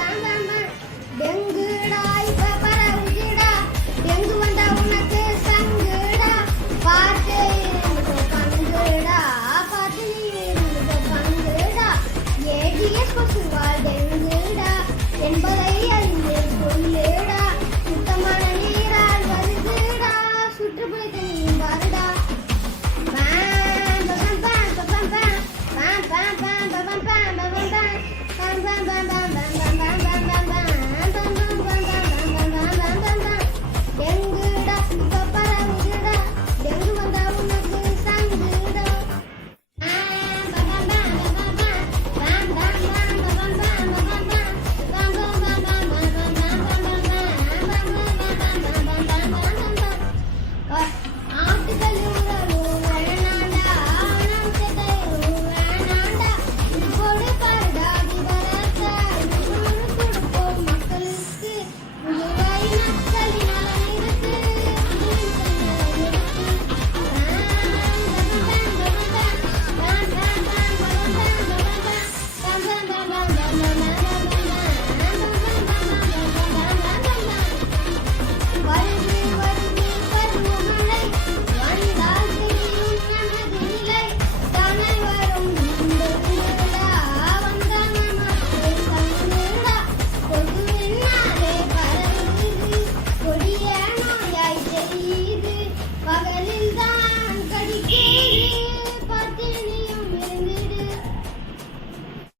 Grandma